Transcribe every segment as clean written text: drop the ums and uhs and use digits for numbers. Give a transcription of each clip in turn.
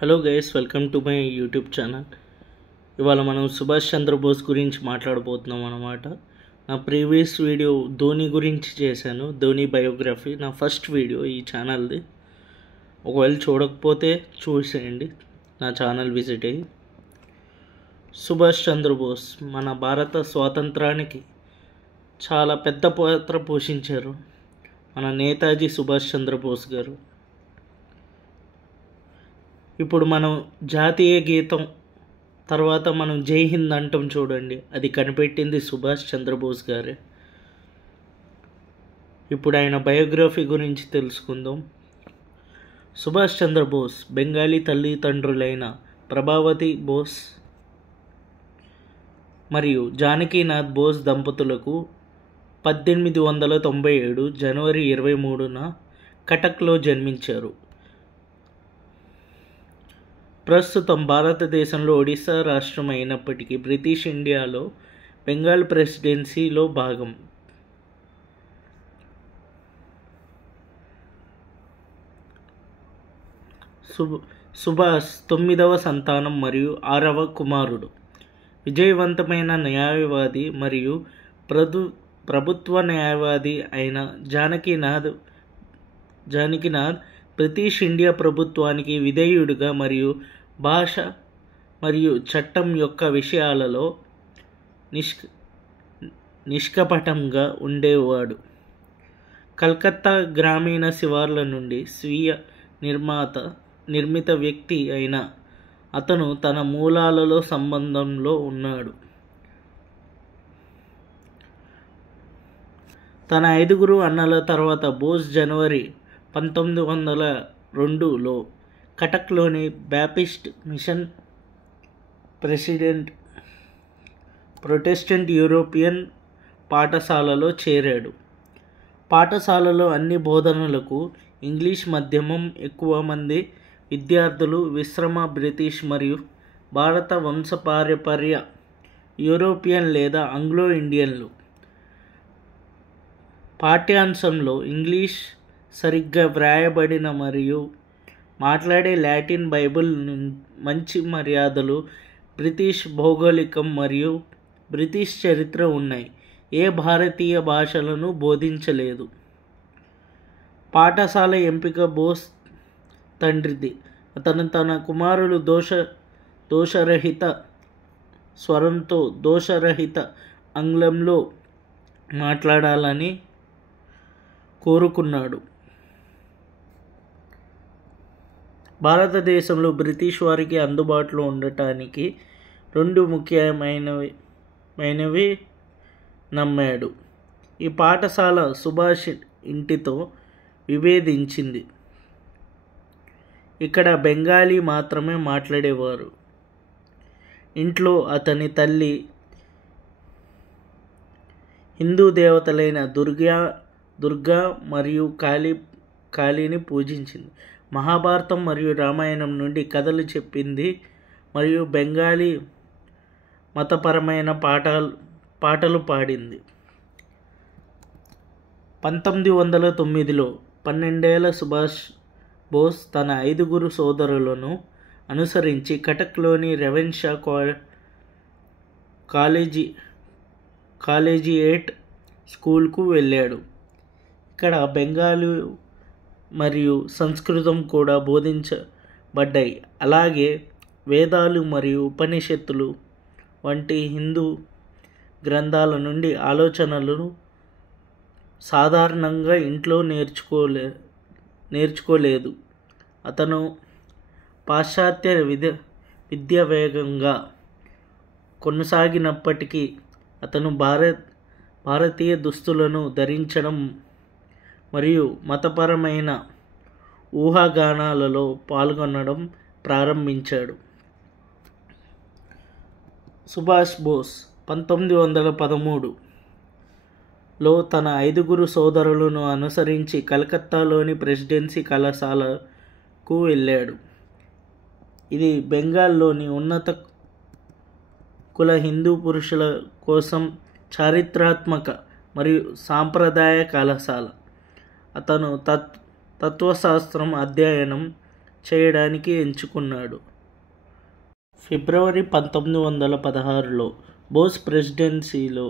Hello guys, welcome to my YouTube channel. ఇవాళ మనం సుభాష్ చంద్రబోస్ గురించి మాట్లాడబోతున్నాం అన్నమాట. నా ప్రీవియస్ వీడియో ధోని గురించి చేశాను, ధోని బయోగ్రఫీ. నా ఫస్ట్ వీడియో ఈ ఛానల్ది. ఒకవేళ చూడకపోతే చూసేయండి, నా ఛానల్ విజిట్ అయ్యి. సుభాష్ చంద్రబోస్ మన భారత స్వాతంత్రానికి చాలా పెద్ద పాత్ర పోషించారు. మన నేతాజీ సుభాష్ చంద్రబోస్ గారు. ఇప్పుడు మనం జాతీయ గీతం తర్వాత మనం జై హింద్ అంటాం చూడండి, అది కనిపెట్టింది సుభాష్ చంద్రబోస్ గారే. ఇప్పుడు ఆయన బయోగ్రఫీ గురించి తెలుసుకుందాం. సుభాష్ చంద్రబోస్ బెంగాలీ తల్లిదండ్రులైన ప్రభావతి బోస్ మరియు జానకీనాథ్ బోస్ దంపతులకు 1897 జనవరి 23న కటక్లో జన్మించారు. ప్రస్తుతం భారతదేశంలో ఒడిశా రాష్ట్రం అయినప్పటికీ బ్రిటిష్ ఇండియాలో బెంగాల్ ప్రెసిడెన్సీలో భాగం. సుభాష్ 9వ సంతానం మరియు 6వ కుమారుడు. విజయవంతమైన న్యాయవాది మరియు ప్రభుత్వ న్యాయవాది అయిన జానకీనాథ్ బ్రిటిష్ ఇండియా ప్రభుత్వానికి విధేయుడిగా మరియు భాష మరియు చట్టం యొక్క విషయాలలో నిష్కపటంగా ఉండేవాడు. కలకత్తా గ్రామీణ శివార్ల నుండి స్వీయ నిర్మిత వ్యక్తి అయిన అతను తన మూలాలలో సంబంధంలో ఉన్నాడు. తన 5 అన్నల తర్వాత బోస్ జనవరి 1902లో కటక్లోని బ్యాప్టిస్ట్ మిషన్ ప్రొటెస్టెంట్ యూరోపియన్ పాఠశాలలో చేరాడు. పాఠశాలలో అన్ని బోధనలకు ఇంగ్లీష్ మాధ్యమం. ఎక్కువ మంది విద్యార్థులు విశ్రమ బ్రిటిష్ మరియు భారత వంశపారంపర్య యూరోపియన్ లేదా ఆంగ్లో ఇండియన్లు. పాఠ్యాంశంలో ఇంగ్లీష్ సరిగ్గా వ్రాయబడిన మరియు మాట్లాడే లాటిన్ బైబిల్ మంచి మర్యాదలు, బ్రిటిష్ భౌగోళికం మరియు బ్రిటిష్ చరిత్ర ఉన్నాయి. ఏ భారతీయ భాషలను బోధించలేదు. పాఠశాల ఎంపిక బోస్ తండ్రిది. అతను తన కుమారులు దోషరహిత స్వరంతో దోషరహిత ఆంగ్లంలో మాట్లాడాలని కోరుకున్నాడు. భారతదేశంలో బ్రిటిష్ వారికి అందుబాటులో ఉండటానికి 2 ముఖ్యమైనవి నమ్మాడు. ఈ పాఠశాల సుభాష్ ఇంటితో విభేదించింది. ఇక్కడ బెంగాలీ మాత్రమే మాట్లాడేవారు. ఇంట్లో అతని తల్లి హిందూ దేవతలైన దుర్గా మరియు కాళీని పూజించింది. మహాభారతం మరియు రామాయణం నుండి కథలు చెప్పింది మరియు బెంగాలీ మతపరమైన పాటలు పాడింది. 1909లో 12 ఏళ్ల సుభాష్ బోస్ తన 5 సోదరులను అనుసరించి కటక్లోని రెవెన్షా కాలేజియేట్ స్కూల్కు వెళ్ళాడు. ఇక్కడ బెంగాలీ మరియు సంస్కృతం కూడా బోధించబడ్డాయి. అలాగే వేదాలు మరియు ఉపనిషత్తులు వంటి హిందూ గ్రంథాల నుండి ఆలోచనలను సాధారణంగా ఇంట్లో నేర్చుకోలేదు. అతను పాశ్చాత్య విద్య వేగంగా కొనసాగినప్పటికీ అతను భారతీయ దుస్తులను ధరించడం మరియు మతపరమైన ఊహాగానాలలో పాల్గొనడం ప్రారంభించాడు. సుభాష్ బోస్ 1913లో తన 5 సోదరులను అనుసరించి కలకత్తాలోని ప్రెసిడెన్సీ కళాశాలకు వెళ్ళాడు. ఇది బెంగాల్లోని ఉన్నత కుల హిందూ పురుషుల కోసం చారిత్రాత్మక మరియు సాంప్రదాయ కళాశాల. అతను తత్వశాస్త్రం అధ్యయనం చేయడానికి ఎంచుకున్నాడు. ఫిబ్రవరి 1916లో బోస్ ప్రెసిడెన్సీలో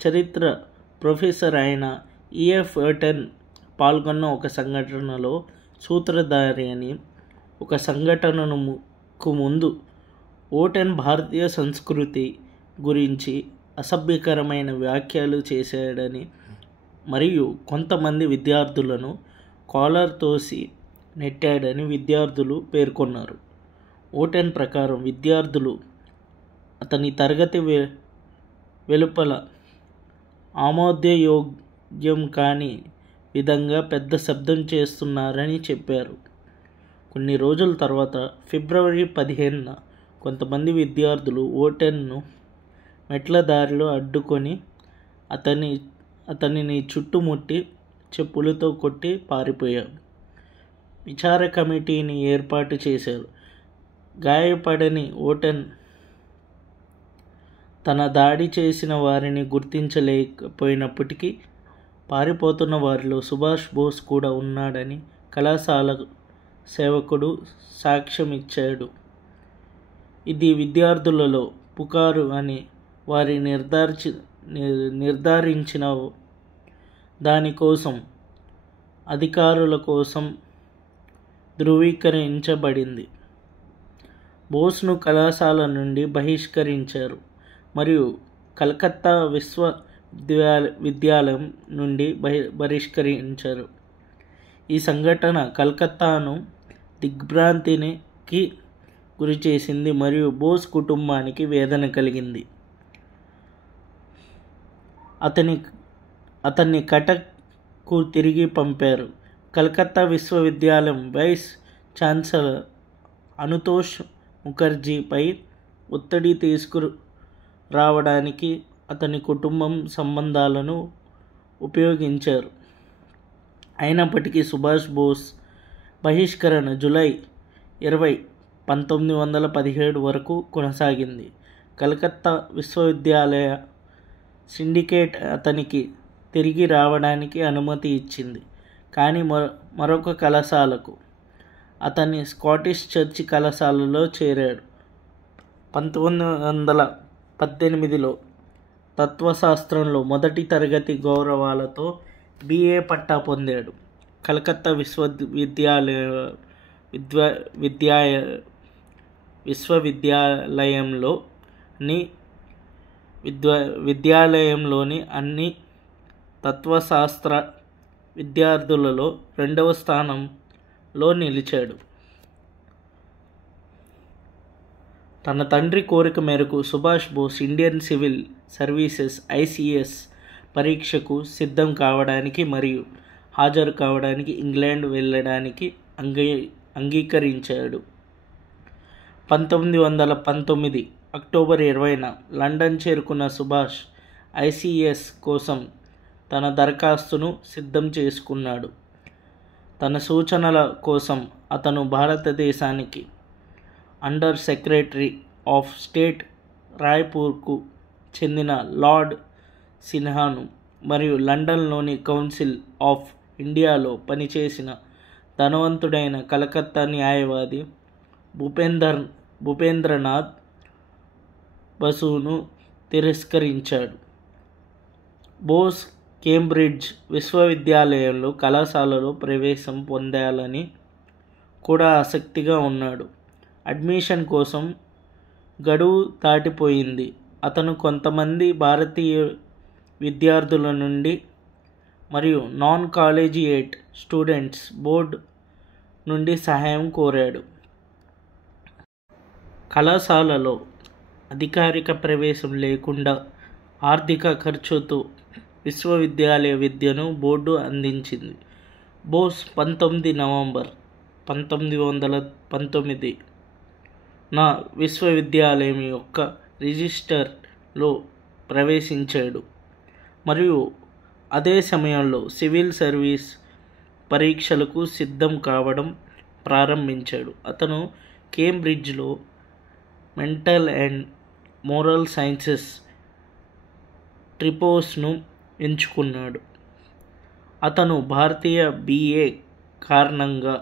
చరిత్ర ప్రొఫెసర్ అయిన ఈఎఫ్ ఎర్టన్ పాల్గొన్న ఒక సంఘటనలో సూత్రధారి అని. ఒక సంఘటనకు ముందు ఓటెన్ భారతీయ సంస్కృతి గురించి అసభ్యకరమైన వ్యాఖ్యలు చేశాడని మరియు కొంతమంది విద్యార్థులను కాలర్ తోసి నెట్టాడని విద్యార్థులు పేర్కొన్నారు. ఓటెన్ ప్రకారం విద్యార్థులు అతని తరగతి వెలుపల ఆమోదయోగ్యం కాని విధంగా పెద్ద శబ్దం చేస్తున్నారని చెప్పారు. కొన్ని రోజుల తర్వాత ఫిబ్రవరి 15న కొంతమంది విద్యార్థులు ఓటెన్ను మెట్ల దారిలో అడ్డుకొని అతనిని చుట్టుముట్టి చెప్పులతో కొట్టి పారిపోయారు. విచార కమిటీని ఏర్పాటు చేశారు. గాయపడని ఓటెన్ తన దాడి చేసిన వారిని గుర్తించలేకపోయినప్పటికీ పారిపోతున్న వారిలో సుభాష్ బోస్ కూడా ఉన్నాడని కళాశాల సేవకుడు సాక్ష్యమిచ్చాడు. ఇది విద్యార్థులలో పుకారు అని వారి నిర్ధారించిన దానికోసం అధికారుల కోసం ధృవీకరించబడింది. బోస్ను కళాశాల నుండి బహిష్కరించారు మరియు కలకత్తా విశ్వవిద్యాలయం నుండి బహిష్కరించారు. ఈ సంఘటన కలకత్తాను దిగ్భ్రాంతికి గురిచేసింది మరియు బోస్ కుటుంబానికి వేదన కలిగింది. అతన్ని కటక్కు తిరిగి పంపారు. కలకత్తా విశ్వవిద్యాలయం వైస్ ఛాన్సలర్ అనుతోష్ ముఖర్జీపై ఒత్తిడి తీసుకురావడానికి అతని కుటుంబం సంబంధాలను ఉపయోగించారు. అయినప్పటికీ సుభాష్ బోస్ బహిష్కరణ జూలై 20, 1917 వరకు కొనసాగింది. కలకత్తా విశ్వవిద్యాలయ సిండికేట్ అతనికి తిరిగి రావడానికి అనుమతి ఇచ్చింది, కానీ మరొక కళాశాలకు, అతని స్కాటిష్ చర్చి కళాశాలలో చేరాడు. 1918లో తత్వశాస్త్రంలో మొదటి తరగతి గౌరవాలతో BA పట్టా పొందాడు. కలకత్తా విశ్వవిద్యాలయంలోని అన్ని తత్వశాస్త్ర విద్యార్థులలో 2వ స్థానంలో నిలిచాడు. తన తండ్రి కోరిక మేరకు Subhash Bose Indian civil services ICS పరీక్షకు సిద్ధం కావడానికి మరియు హాజరు కావడానికి ఇంగ్లాండ్ వెళ్ళడానికి అంగీకరించాడు. 1919 అక్టోబర్ 20న లండన్ చేరుకున్న సుభాష్ ICS కోసం తన దరఖాస్తును సిద్ధం చేసుకున్నాడు. తన సూచనల కోసం అతను భారతదేశానికి అండర్ సెక్రటరీ ఆఫ్ స్టేట్ రాయ్పూర్కు చెందిన లార్డ్ సిన్హాను మరియు లండన్లోని కౌన్సిల్ ఆఫ్ ఇండియాలో పనిచేసిన ధనవంతుడైన కలకత్తా న్యాయవాది భూపేంద్రనాథ్ బసును తిరస్కరించాడు. బోస్ కేంబ్రిడ్జ్ విశ్వవిద్యాలయంలో కళాశాలలో ప్రవేశం పొందాలని కూడా ఆసక్తిగా ఉన్నాడు. అడ్మిషన్ కోసం గడువు దాటిపోయింది. అతను కొంతమంది భారతీయ విద్యార్థుల నుండి మరియు నాన్ కాలేజియేట్ స్టూడెంట్స్ బోర్డ్ నుండి సహాయం కోరాడు. కళాశాలలో అధికారిక ప్రవేశం లేకుండా ఆర్థిక ఖర్చుతో విశ్వవిద్యాలయ విద్యను బోర్డు అందించింది. బోస్ 19 నవంబర్ 1919న విశ్వవిద్యాలయం యొక్క రిజిస్టర్లో ప్రవేశించాడు మరియు అదే సమయంలో సివిల్ సర్వీస్ పరీక్షలకు సిద్ధం కావడం ప్రారంభించాడు. అతను కేంబ్రిడ్జ్లో మెంటల్ అండ్ మోరల్ సైన్సెస్ ట్రిపోస్ను ఎంచుకున్నాడు. అతను భారతీయ BA కారణంగా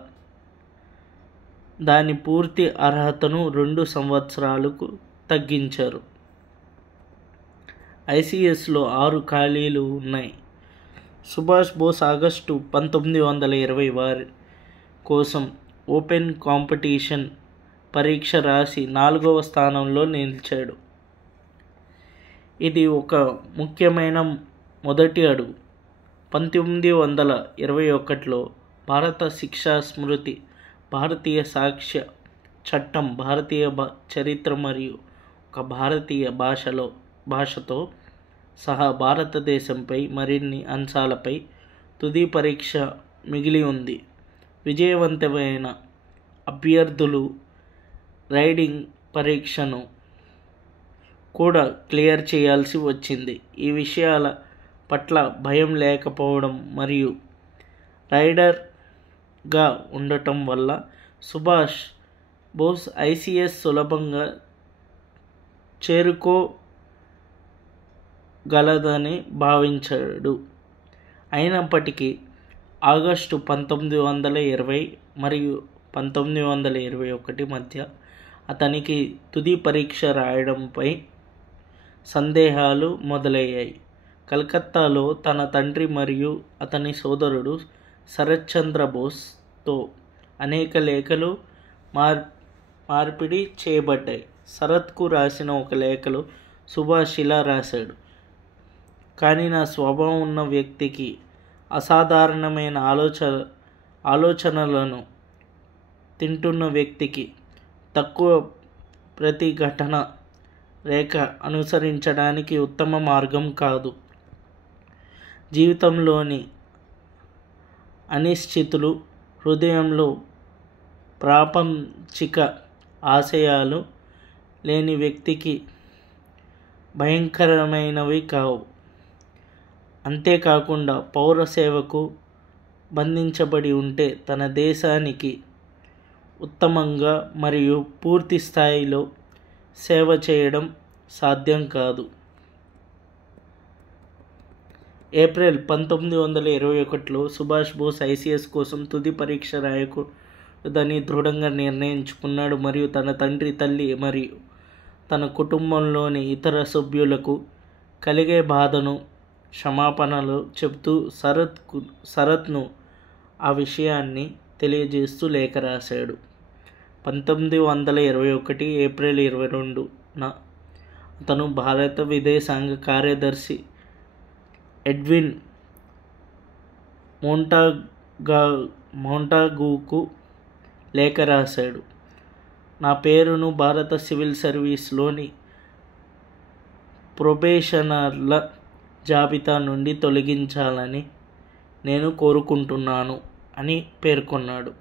దాని పూర్తి అర్హతను 2 సంవత్సరాలకు తగ్గించారు. ఐసిఎస్లో 6 ఖాళీలు ఉన్నాయి. సుభాష్ బోస్ ఆగస్టు 1920 వారి కోసం ఓపెన్ కాంపిటీషన్ పరీక్ష రాసి 4వ స్థానంలో నిలిచాడు. ఇది ఒక ముఖ్యమైన మొదటి అడుగు. 1921లో భారత శిక్షా స్మృతి, భారతీయ సాక్ష్య చట్టం, భారతీయ చరిత్ర మరియు ఒక భారతీయ భాషతో సహా భారతదేశంపై మరిన్ని అంశాలపై తుది పరీక్ష మిగిలి ఉంది. విజయవంతమైన అభ్యర్థులు రైడింగ్ పరీక్షను కూడా క్లియర్ చేయాల్సి వచ్చింది. ఈ విషయాల పట్ల భయం లేకపోవడం మరియు రైడర్గా ఉండటం వల్ల సుభాష్ బోస్ ఐసిఎస్ సులభంగా చేరుకోగలదని భావించాడు. అయినప్పటికీ ఆగస్టు 1920 మరియు 1921 మధ్య అతనికి తుది పరీక్ష రాయడంపై సందేహాలు మొదలయ్యాయి. కలకత్తాలో తన తండ్రి మరియు అతని సోదరుడు శరత్ చంద్ర బోస్తో అనేక లేఖలు మార్పిడి చేయబడ్డాయి. శరత్కు రాసిన ఒక లేఖలో సుభాష్ ఇలా రాశాడు: కానీ నా స్వభావం ఉన్న వ్యక్తికి అసాధారణమైన ఆలోచనలను తింటున్న వ్యక్తికి తక్కువ ప్రతిఘటన రేఖ అనుసరించడానికి ఉత్తమ మార్గం కాదు. జీవితంలోని అనిశ్చితులు, హృదయంలో ప్రాపంచిక ఆశయాలు లేని వ్యక్తికి భయంకరమైనవి కావు. అంతేకాకుండా పౌర సేవకు బంధించబడి ఉంటే తన దేశానికి ఉత్తమంగా మరియు పూర్తి స్థాయిలో సేవ చేయడం సాధ్యం కాదు. ఏప్రిల్ 1921లో సుభాష్ బోస్ ఐసిఎస్ కోసం తుది పరీక్ష రాయకూడదని దృఢంగా నిర్ణయించుకున్నాడు మరియు తన తండ్రి, తల్లి మరియు తన కుటుంబంలోని ఇతర సభ్యులకు కలిగే బాధను క్షమాపణలు చెబుతూ శరత్ను ఆ విషయాన్ని తెలియజేస్తూ లేఖ రాశాడు. 1921 ఏప్రిల్ 22న అతను భారత విదేశాంగ కార్యదర్శి ఎడ్విన్ మోంటాగుకు లేఖ రాశాడు: నా పేరును భారత సివిల్ సర్వీస్లోని ప్రొబేషనర్ల జాబితా నుండి తొలగించాలని నేను కోరుకుంటున్నాను అని పేర్కొన్నాడు.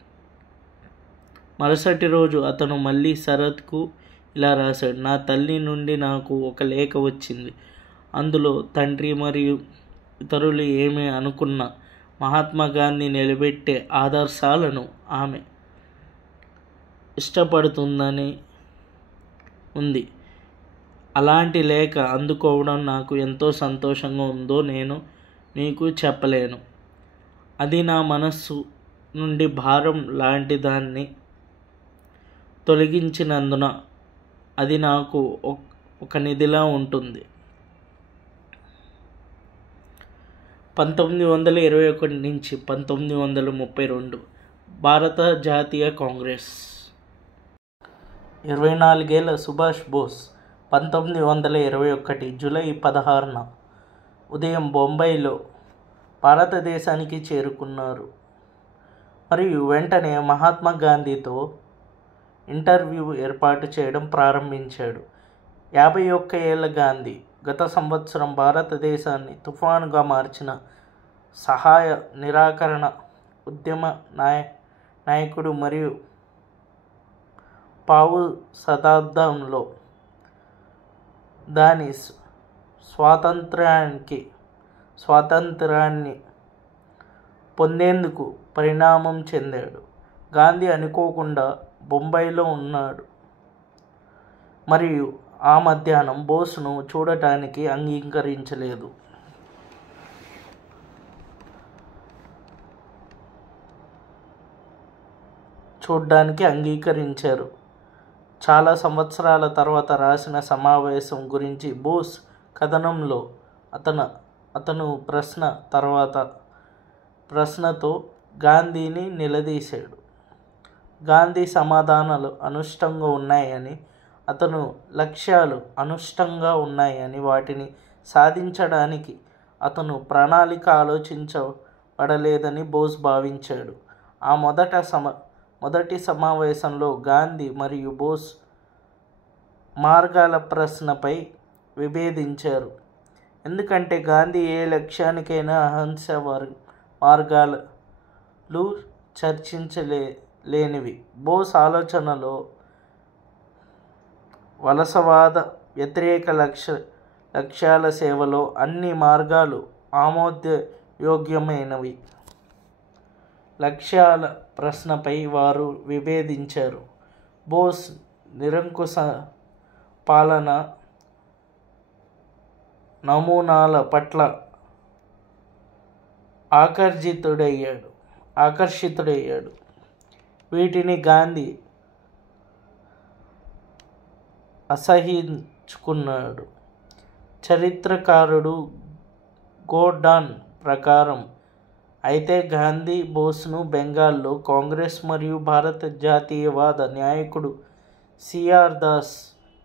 మరుసటి రోజు అతను మళ్ళీ శరత్కు ఇలా రాశాడు: నా తల్లి నుండి నాకు ఒక లేఖ వచ్చింది. అందులో తండ్రి మరియు ఇతరులు ఏమి అనుకున్నా మహాత్మా గాంధీ నిలబెట్టే ఆదర్శాలను ఆమె ఇష్టపడుతుందని ఉంది. అలాంటి లేఖ అందుకోవడం నాకు ఎంత సంతోషంగా ఉందో నేను మీకు చెప్పలేను. అది నా మనస్సు నుండి భారం లాంటి దాన్ని తొలగించినందున అది నాకు ఒక నిధిలా ఉంటుంది. 1921 నుంచి 1932 భారత జాతీయ కాంగ్రెస్. 24 ఏళ్ల సుభాష్ బోస్ 1921 జూలై 16న ఉదయం బొంబాయిలో భారతదేశానికి చేరుకున్నారు మరియు వెంటనే మహాత్మా గాంధీతో ఇంటర్వ్యూ ఏర్పాటు చేయడం ప్రారంభించాడు. 51 ఏళ్ల గాంధీ గత సంవత్సరం భారతదేశాన్ని తుఫానుగా మార్చిన సహాయ నిరాకరణ ఉద్యమ నాయకుడు మరియు పావు శతాబ్దంలో దాని స్వాతంత్రాన్ని పొందేందుకు పరిణామం చెందాడు. గాంధీ అనుకోకుండా బొంబాయిలో ఉన్నాడు మరియు ఆ మధ్యాహ్నం బోస్ను చూడటానికి అంగీకరించలేదు. చూడ్డానికి అంగీకరించారు. చాలా సంవత్సరాల తర్వాత రాసిన సమావేశం గురించి బోస్ కథనంలో అతను ప్రశ్నతో గాంధీని నిలదీశాడు. గాంధీ సమాధానాలు అనుష్ఠంగా ఉన్నాయని, అతను లక్ష్యాలు అనుష్ఠంగా ఉన్నాయని, వాటిని సాధించడానికి అతను ప్రణాళిక ఆలోచించబడలేదని బోస్ భావించాడు. ఆ మొదటి సమావేశంలో గాంధీ మరియు బోస్ మార్గాల ప్రశ్నపై విభేదించారు. ఎందుకంటే గాంధీ ఏ లక్ష్యానికైనా అహింస మార్గాలు చర్చించలేనివి. బోస్ ఆలోచనలో వలసవాద వ్యతిరేక లక్ష్యాల సేవలో అన్ని మార్గాలు ఆమోదయోగ్యమైనవి. లక్ష్యాల ప్రశ్నపై వారు విభేదించారు. బోస్ నిరంకుశ పాలన నమూనాల పట్ల ఆకర్షితుడయ్యాడు. వీటిని గాంధీ అసహ్యించుకున్నాడు. చరిత్రకారుడు గోర్డాన్ ప్రకారం అయితే గాంధీ బోస్ను బెంగాల్లో కాంగ్రెస్ మరియు భారత జాతీయవాద నాయకుడు సిఆర్ దాస్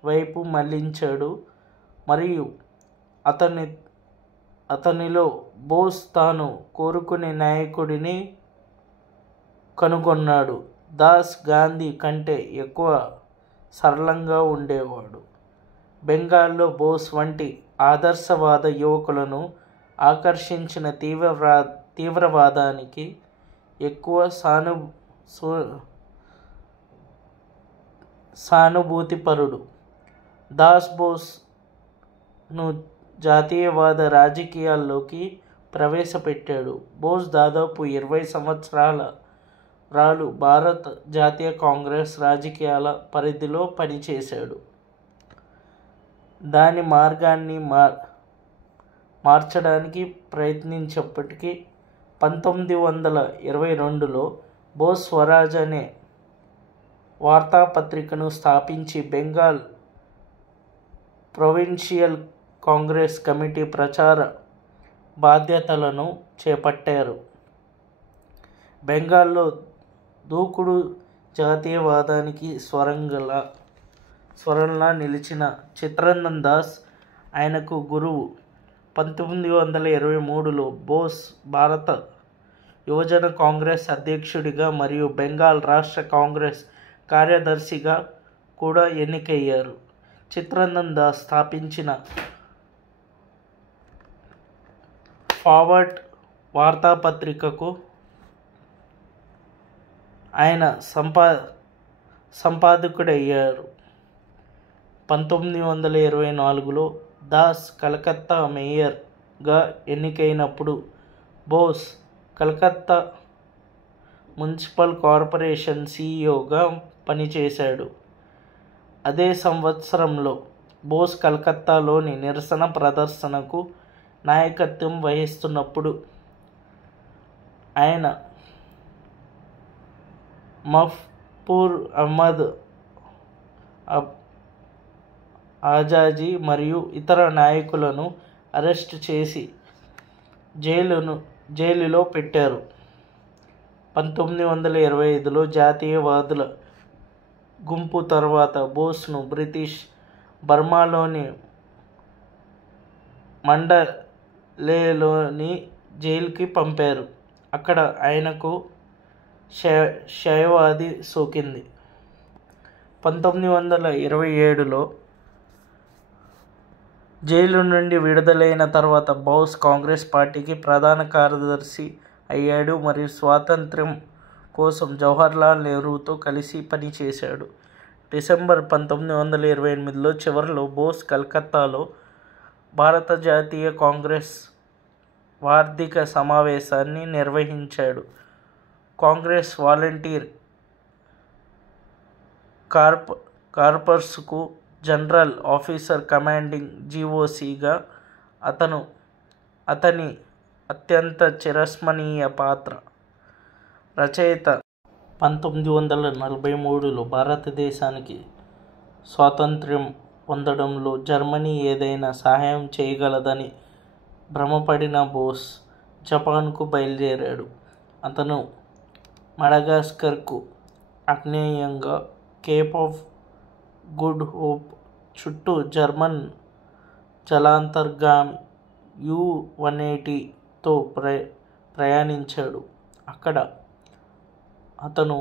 వైపు మళ్లించాడు మరియు అతనిలో బోస్ తాను కోరుకునే నాయకుడిని కనుగొన్నాడు. దాస్ గాంధీ కంటే ఎక్కువ సరళంగా ఉండేవాడు. బెంగాల్లో బోస్ వంటి ఆదర్శవాద యువకులను ఆకర్షించిన తీవ్రవాదానికి ఎక్కువ సానుభూతిపరుడు. దాస్ బోస్ను జాతీయవాద రాజకీయాల్లోకి ప్రవేశపెట్టాడు. బోస్ దాదాపు 20 సంవత్సరాలు భారత జాతీయ కాంగ్రెస్ రాజకీయాల పరిధిలో పనిచేశాడు. దాని మార్గాన్ని మార్చడానికి ప్రయత్నించినప్పటికీ 1922లో బోస్ స్వరాజ్ అనే వార్తాపత్రికను స్థాపించి బెంగాల్ ప్రొవిన్షియల్ కాంగ్రెస్ కమిటీ ప్రచార బాధ్యతలను చేపట్టారు. బెంగాల్లో దూకుడు జాతీయవాదానికి స్వరంలా నిలిచిన చిత్తరంజన్ దాస్ ఆయనకు గురువు. 1923లో బోస్ భారత యువజన కాంగ్రెస్ అధ్యక్షుడిగా మరియు బెంగాల్ రాష్ట్ర కాంగ్రెస్ కార్యదర్శిగా కూడా ఎన్నికయ్యారు. చిత్తరంజన్ దాస్ స్థాపించిన ఫార్వర్డ్ వార్తాపత్రికకు ఆయన సంపాదకుడయ్యారు. 1924లో దాస్ కలకత్తా మేయర్గా ఎన్నికైనప్పుడు బోస్ కలకత్తా మున్సిపల్ కార్పొరేషన్ సిఇఓగా పనిచేశాడు. అదే సంవత్సరంలో బోస్ కలకత్తాలోని నిరసన ప్రదర్శనకు నాయకత్వం వహిస్తున్నప్పుడు ఆయన మఫ్పూర్ అహ్మద్ ఆజాజీ మరియు ఇతర నాయకులను అరెస్టు చేసి జైలులో పెట్టారు. 1925లో జాతీయవాదుల గుంపు తర్వాత బోస్ను బ్రిటిష్ బర్మాలోని మండలేలోని జైలుకి పంపారు. అక్కడ ఆయనకు క్షయవ్యాధి సోకింది. 1927లో జైలు నుండి విడుదలైన తర్వాత బోస్ కాంగ్రెస్ పార్టీకి ప్రధాన కార్యదర్శి అయ్యాడు మరియు స్వాతంత్ర్యం కోసం జవహర్లాల్ నెహ్రూతో కలిసి పనిచేశాడు. డిసెంబర్ 1928లో చివరిలో బోస్ కలకత్తాలో భారత జాతీయ కాంగ్రెస్ వార్షిక సమావేశాన్ని నిర్వహించాడు. కాంగ్రెస్ వాలంటీర్ కార్పస్కు జనరల్ ఆఫీసర్ కమాండింగ్ GOCగా అతని అత్యంత చిరస్మరణీయ పాత్ర. రచయిత 1943లో భారతదేశానికి స్వాతంత్ర్యం పొందడంలో జర్మనీ ఏదైనా సహాయం చేయగలదని భ్రమపడిన బోస్ జపాన్కు బయలుదేరాడు. అతను మడగాస్కర్కు ఆగ్నేయంగా కేప్ ఆఫ్ గుడ్ హోప్ చుట్టూ జర్మన్ జలాంతర్గామి U-180తో ప్రయాణించాడు. అక్కడ అతను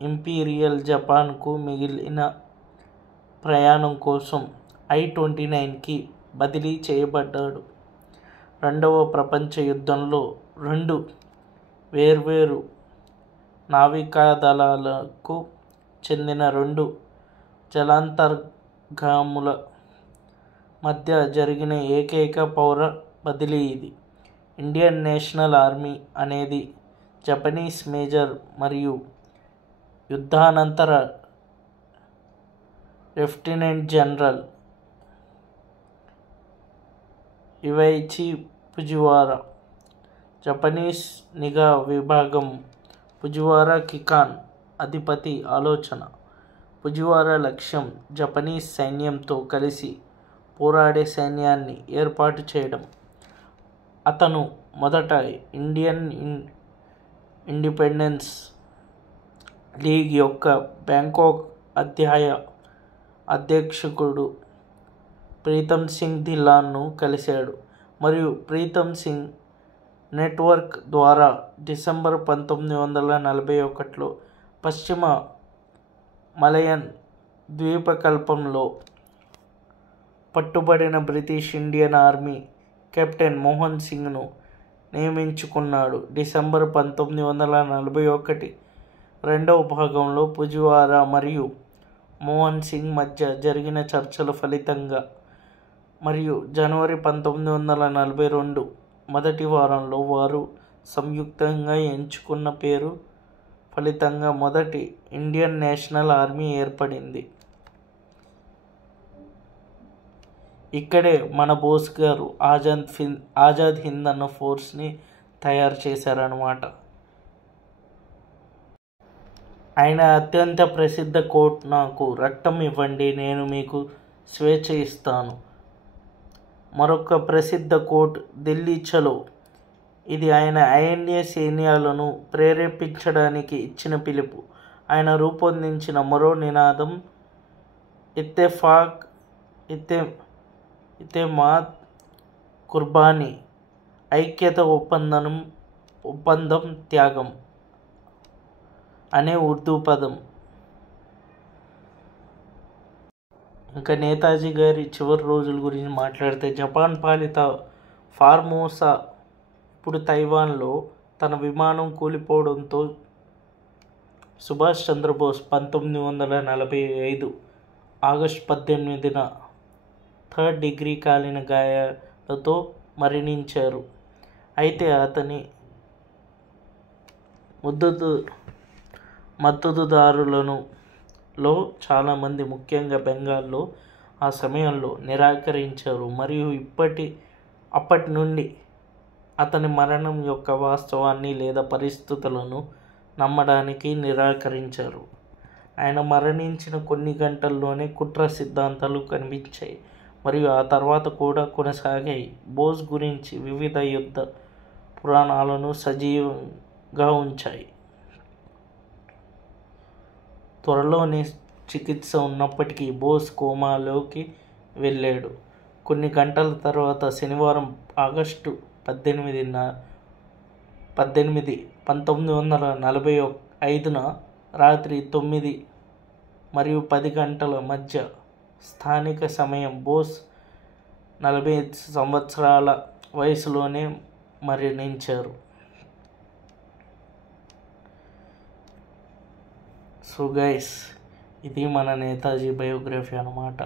ఇంపీరియల్ జపాన్కు మిగిలిన ప్రయాణం కోసం I-29కి బదిలీ చేయబడ్డాడు. రెండవ ప్రపంచ యుద్ధంలో రెండు వేర్వేరు నావికాదళాలకు చెందిన రెండు జలాంతర్గాముల మధ్య జరిగిన ఏకైక పౌర బదిలీ ఇది. ఇండియన్ నేషనల్ ఆర్మీ అనేది జపనీస్ మేజర్ మరియు యుద్ధానంతర లెఫ్టినెంట్ జనరల్ ఇవైచి ఫుజివారా, జపనీస్ నిఘా విభాగం ఫుజివారా కికాన్ అధిపతి ఆలోచన. ఫుజివారా లక్ష్యం జపనీస్ సైన్యంతో కలిసి పోరాడే సైన్యాన్ని ఏర్పాటు చేయడం. అతను మొదట ఇండియన్ ఇండిపెండెన్స్ లీగ్ యొక్క బ్యాంకాక్ అధ్యక్షుడు ప్రీతం సింగ్ ధిల్లాన్ను కలిశాడు మరియు ప్రీతం సింగ్ నెట్వర్క్ ద్వారా డిసెంబర్ 1941లో పశ్చిమ మలయన్ ద్వీపకల్పంలో పట్టుబడిన British Indian Army captain Mohan సింగ్ను నియమించుకున్నాడు. డిసెంబర్ 1941 రెండవ భాగంలో ఫుజివారా మరియు మోహన్ సింగ్ మధ్య జరిగిన చర్చల ఫలితంగా మరియు జనవరి 1942 మొదటి వారంలో వారు సంయుక్తంగా ఎంచుకున్న పేరు ఫలితంగా మొదటి ఇండియన్ నేషనల్ ఆర్మీ ఏర్పడింది. ఇక్కడే మన బోస్ గారు ఆజాద్ హింద్ అన్న ఫోర్స్ని తయారు చేశారన్నమాట. ఆయన అత్యంత ప్రసిద్ధ కోట్, నాకు రక్తం ఇవ్వండి నేను మీకు స్వేచ్ఛ ఇస్తాను. మరొక ప్రసిద్ధ కోట్ ఢిల్లీ చలో. ఇది ఆయన ఐఎన్ఏ సైన్యాలను ప్రేరేపించడానికి ఇచ్చిన పిలుపు. ఆయన రూపొందించిన మరో నినాదం ఇత్తెఫాక్ ఇత్తెమాద్ కుర్బానీ, ఐక్యత ఒప్పందం త్యాగం అనే ఉర్దూ పదం. ఇంకా నేతాజీ గారి చివరి రోజుల గురించి మాట్లాడితే, జపాన్ పాలిత ఫార్మోసా ఇప్పుడు తైవాన్లో తన విమానం కూలిపోవడంతో సుభాష్ చంద్రబోస్ 1945 ఆగస్టు 18న 3rd డిగ్రీ కాలిన గాయాలతో మరణించారు. అయితే అతని మద్దతుదారులలో చాలామంది, ముఖ్యంగా బెంగాల్లో ఆ సమయంలో నిరాకరించారు మరియు అప్పటి నుండి అతని మరణం యొక్క వాస్తవాన్ని లేదా పరిస్థితులను నమ్మడానికి నిరాకరించారు. ఆయన మరణించిన కొన్ని గంటల్లోనే కుట్ర సిద్ధాంతాలు కనిపించాయి మరియు ఆ తర్వాత కూడా కొనసాగాయి. బోస్ గురించి వివిధ యుద్ధ పురాణాలను సజీవంగా ఉంచాయి. త్వరలోనే చికిత్స ఉన్నప్పటికీ బోస్ కోమాలోకి వెళ్ళాడు. కొన్ని గంటల తర్వాత శనివారం ఆగస్టు 18, 1945న రాత్రి 9 మరియు 10 గంటల మధ్య స్థానిక సమయం బోస్ 45 సంవత్సరాల వయసులోనే మరణించారు. సో గైస్, ఇది మన నేతాజీ బయోగ్రఫీ అన్నమాట.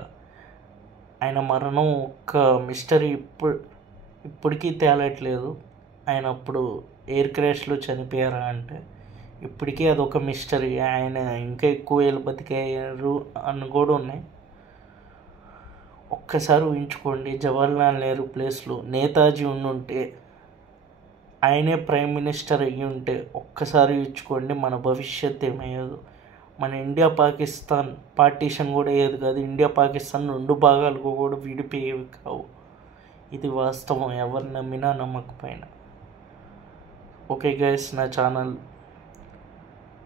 ఆయన మరణం ఒక మిస్టరీ, ఇప్పటికీ తేలట్లేదు. ఆయన అప్పుడు ఎయిర్ క్రాష్లో చనిపోయారా అంటే ఇప్పటికీ అదొక మిస్టరీ. ఆయన ఇంకా ఎక్కువ ఏళ్ళు బతికారు అని కూడా ఉన్నాయి. ఒక్కసారి ఊహించుకోండి, జవహర్లాల్ నెహ్రూ ప్లేస్లో నేతాజీ ఉండుంటే ఆయనే ప్రైమ్ మినిస్టర్ అయ్యి ఉంటే ఒక్కసారి ఇచ్చుకోండి, మన భవిష్యత్తు ఏమయ్యేదు. మన ఇండియా పాకిస్తాన్ పార్టీషన్ కూడా అయ్యేది కాదు. ఇండియా పాకిస్తాన్ 2 భాగాలకు కూడా విడిపోయేవి కావు. ఇది వాస్తవం, ఎవరు నమ్మినా నమ్మకపోయినా. ఓకే గైస్, నా ఛానల్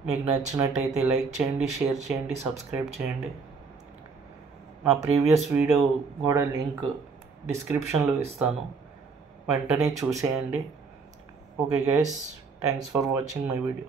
మీకు నచ్చినట్టయితే లైక్ చేయండి, షేర్ చేయండి, సబ్స్క్రైబ్ చేయండి. నా ప్రీవియస్ వీడియో కూడా లింక్ డిస్క్రిప్షన్లో ఇస్తాను, వెంటనే చూసేయండి. Okay guys, thanks for watching my video.